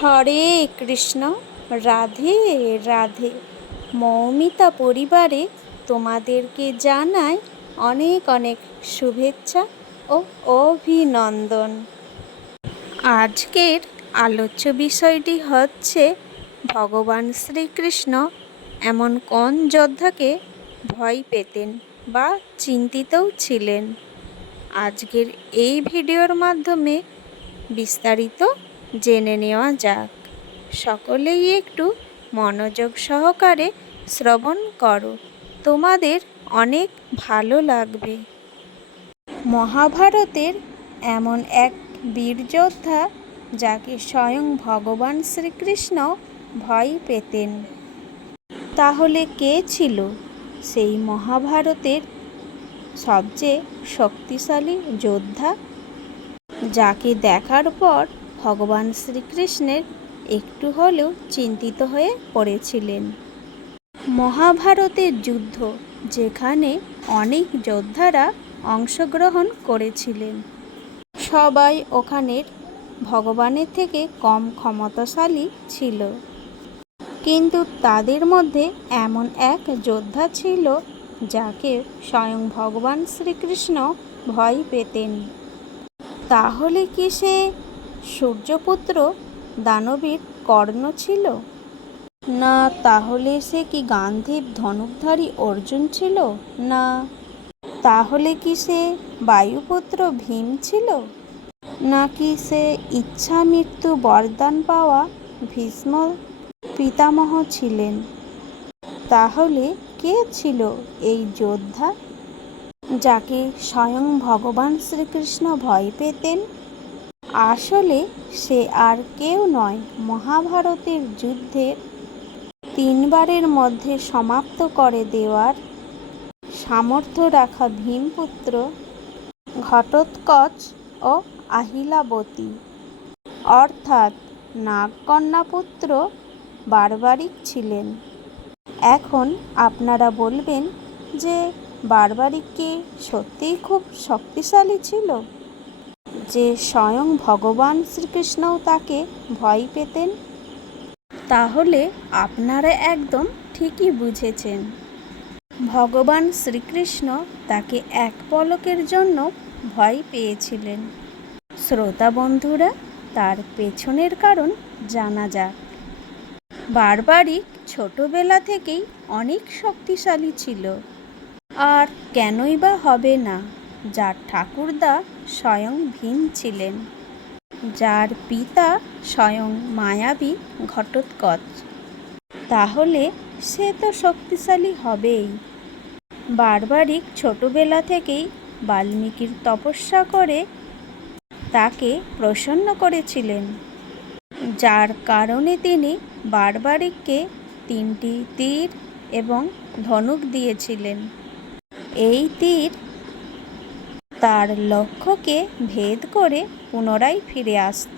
হরে কৃষ্ণ, রাধে রাধে। মৌমিতা পরিবারে তোমাদেরকে জানায় অনেক অনেক শুভেচ্ছা ও অভিনন্দন। আজকের আলোচ্য বিষয়টি হচ্ছে, ভগবান শ্রীকৃষ্ণ এমন কোন যোদ্ধাকে ভয় পেতেন বা চিন্তিতও ছিলেন? আজকের এই ভিডিওর মাধ্যমে বিস্তারিত জেনে নেওয়া যাক। সকলেই একটু মনোযোগ সহকারে শ্রবণ করো। তোমাদের অনেক ভালো লাগবে। মহাভারতের এমন এক বীর যোদ্ধা যাকে স্বয়ং ভগবান শ্রীকৃষ্ণ ভয় পেতেন। তাহলে কে ছিল? সেই মহাভারতের সবচেয়ে শক্তিশালী যোদ্ধা? যাকে দেখার পর ভগবান শ্রীকৃষ্ণের একটু হলেও চিন্তিত হয়ে পড়েছিলেন। মহাভারতের যুদ্ধ, যেখানে অনেক যোদ্ধারা অংশগ্রহণ করেছিলেন। সবাই ওখানের ভগবানের থেকে কম ক্ষমতাশালী ছিল। কিন্তু তাদের মধ্যে এমন এক যোদ্ধা ছিল, যাকে স্বয়ং ভগবান শ্রীকৃষ্ণ ভয় পেতেন। তাহলে কি সে সূর্যপুত্র দানবীর কর্ণ ছিল? না, তাহলে সে কি গান্ধীব ধনুকধারী অর্জুন ছিল? না। তাহলে কি সে বায়ুপুত্র ভীম ছিল? নাকি সে ইচ্ছা মৃত্যু বরদান পাওয়া ভীষ্ম পিতামহ ছিলেন? তাহলে কে ছিল এই যোদ্ধা? যাকে স্বয়ং ভগবান শ্রীকৃষ্ণ ভয় পেতেন? আসলে সে আর কেউ নয়, মহাভারতের যুদ্ধের তিনবারের মধ্যে সমাপ্ত করে দেওয়ার সামর্থ্য রাখা ভীমপুত্র, ঘটোৎকচ ও আহিলাবতী। অর্থাৎ নাগকন্যাপুত্র বারবারিক ছিলেন। এখন আপনারা বলবেন যে বারবারিক কি সত্যিই খুব শক্তিশালী ছিল? যে স্বয়ং ভগবান শ্রীকৃষ্ণও তাকে ভয় পেতেন। তাহলে আপনারা একদম ঠিকই বুঝেছেন। ভগবান শ্রীকৃষ্ণ তাকে এক পলকের জন্য ভয় পেয়েছিলেন। শ্রোতা বন্ধুরা, তার পেছনের কারণ জানা যাক। বারবারিক ছোটবেলা থেকেই অনেক শক্তিশালী ছিল। আর কেনই বা হবে না, যার ঠাকুরদা স্বয়ং ভীম ছিলেন, যার পিতা স্বয়ং মায়াবী ঘটোৎকচ। তাহলে সে তো শক্তিশালী হবেই। বারবারিক ছোটবেলা থেকেই বাল্মীকির তপস্যা করে তাকে প্রসন্ন করেছিলেন, যার কারণে তিনি বারবারিককে তিনটি তীর এবং ধনুক দিয়েছিলেন। এই তীর তার লক্ষ্যকে ভেদ করে পুনরায় ফিরে আসত।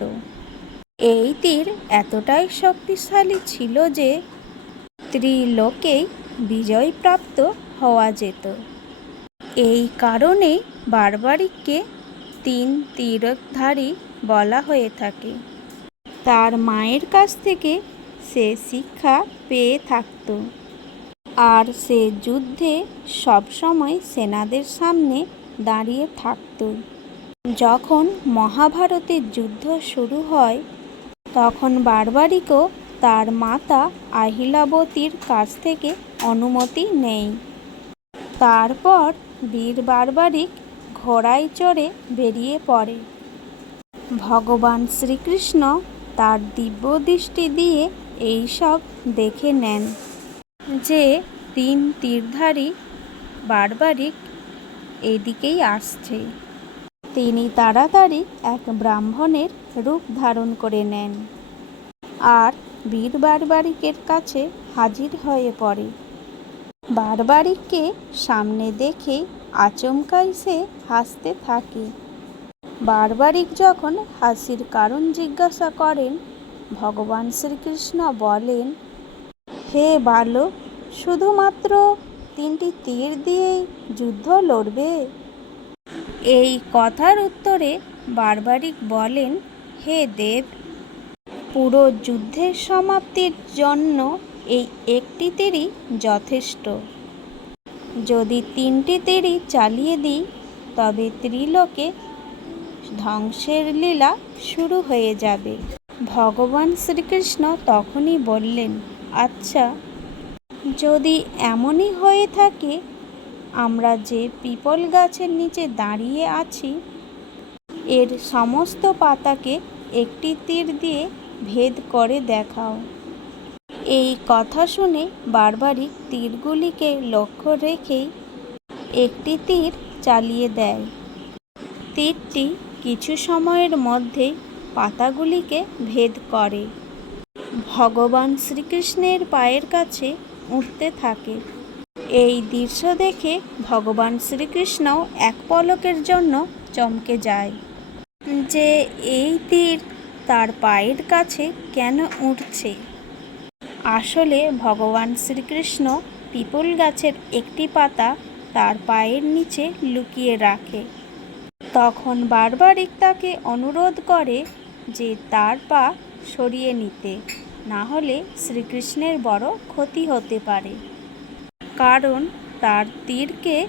এই তীর এতটাই শক্তিশালী ছিল যে ত্রিলোকেই বিজয়প্রাপ্ত হওয়া যেত। এই কারণে বারবারিককে তিন তীরধারী বলা হয়ে থাকে। তার মায়ের কাছ থেকে সে শিক্ষা পেয়ে থাকত। আর সে যুদ্ধে সবসময় সেনাদের সামনে দাঁড়িয়ে থাকত। যখন মহাভারতের যুদ্ধ শুরু হয়, তখন বারবারিকও তার মাতা আহিলাবতীর কাছ থেকে অনুমতি নেই তারপর বীর বারবারিক ঘোড়ায় চড়ে বেরিয়ে পড়ে। ভগবান শ্রীকৃষ্ণ তার দিব্য দৃষ্টি দিয়ে এইসব দেখে নেন যে, তিন তীরধারী বারবারিক এদিকেই আসছে। তিনি তাড়াতাড়ি এক ব্রাহ্মণের রূপ ধারণ করে নেন আর বীর বারবারিকের কাছে হাজির হয়ে পড়ে। বারবারিককে সামনে দেখে আচমকাই সে হাসতে থাকে। বারবারিক যখন হাসির কারণ জিজ্ঞাসা করেন, ভগবান শ্রীকৃষ্ণ বলেন, হে বালক, শুধুমাত্র তিনটি তীর দিয়েই যুদ্ধ লড়বে। এই কথার উত্তরে বারবারিক বলেন, হে দেব, পুরো যুদ্ধের সমাপ্তির জন্য এই একটি তীরই যথেষ্ট। যদি তিনটি তীরই চালিয়ে দিই, তবে ত্রিলোকে ধ্বংসের লীলা শুরু হয়ে যাবে। ভগবান শ্রীকৃষ্ণ তখনই বললেন আচ্ছা যদি এমনই হয়ে থাকে, আমরা যে পিপল গাছের নিচে দাঁড়িয়ে আছি, এর সমস্ত পাতাকে একটি তীর দিয়ে ভেদ করে দেখাও। এই কথা শুনে বারবারই তীরগুলিকে লক্ষ্য রেখেই একটি তীর চালিয়ে দেয়। তীরটি কিছু সময়ের মধ্যেই পাতাগুলিকে ভেদ করে। ভগবান শ্রীকৃষ্ণের পায়ের কাছে উঠতে থাকে। এই দৃশ্য দেখে ভগবান শ্রীকৃষ্ণ এক পলকের জন্য চমকে যায়। যে এই তীর তার পায়ের কাছে কেন উঠছে? আসলে ভগবান শ্রীকৃষ্ণ পিপল গাছের একটি পাতা তার পায়ের নিচে লুকিয়ে রাখে। তখন বারবারিক তাকে অনুরোধ করে যে তার পা সরিয়ে নিতে। না হলে শ্রীকৃষ্ণের বড় ক্ষতি হতে পারে। কারণ তার তীরকে,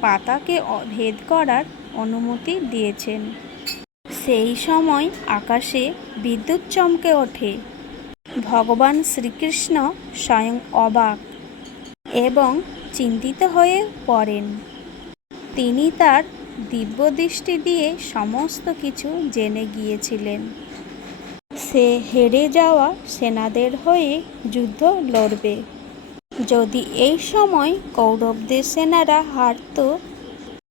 পাতাকে ভেদ করার অনুমতি দিয়েছেন। সেই সময় আকাশে বিদ্যুৎ চমকে ওঠে। ভগবান শ্রীকৃষ্ণ স্বয়ং অবাক এবং চিন্তিত হয়ে পড়েন। তিনি তার দিব্যদৃষ্টি দিয়ে সমস্ত কিছু জেনে গিয়েছিলেন। সে হেরে যাওয়া সেনাদের হয়ে যুদ্ধ লড়বে। যদি এই সময় কৌরবদের সেনারা হারত,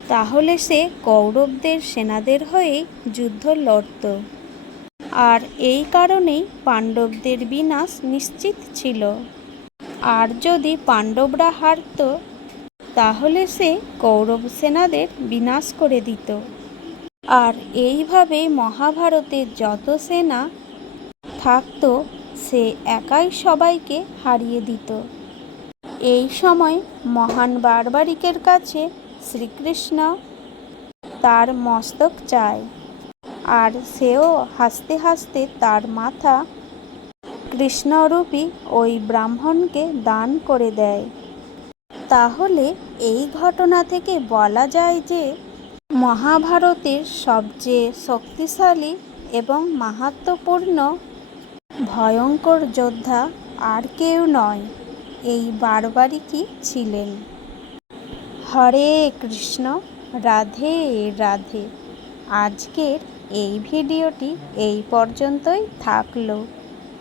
তাহলে সে কৌরবদের সেনাদের হয়ে যুদ্ধ লড়ত। আর এই কারণেই পাণ্ডবদের বিনাশ নিশ্চিত ছিল। আর যদি পাণ্ডবরা হারত, তাহলে সে কৌরব সেনাদের বিনাশ করে দিত। আর এইভাবে মহাভারতের যত সেনা থাকতো, সে একাই সবাইকে হারিয়ে দিত। এই সময় মহান বারবারিকের কাছে শ্রীকৃষ্ণ তার মস্তক চায়, আর সেও হাসতে হাসতে তার মাথা কৃষ্ণরূপী ওই ব্রাহ্মণকে দান করে দেয়। তাহলে এই ঘটনা থেকে বলা যায় যে, মহাভারতের সবচেয়ে শক্তিশালী এবং মাহাত্ম্যপূর্ণ ভয়ঙ্কর যোদ্ধা আর কেউ নয়, এই বারবারিকই ছিলেন? হরে কৃষ্ণ, রাধে রাধে। আজকের এই ভিডিওটি এই পর্যন্তই থাকল।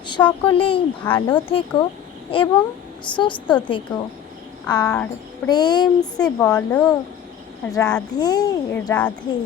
সকলেই ভালো থেকো এবং সুস্থ থেকো। আর প্রেম সে বলো, রাধে রাধে।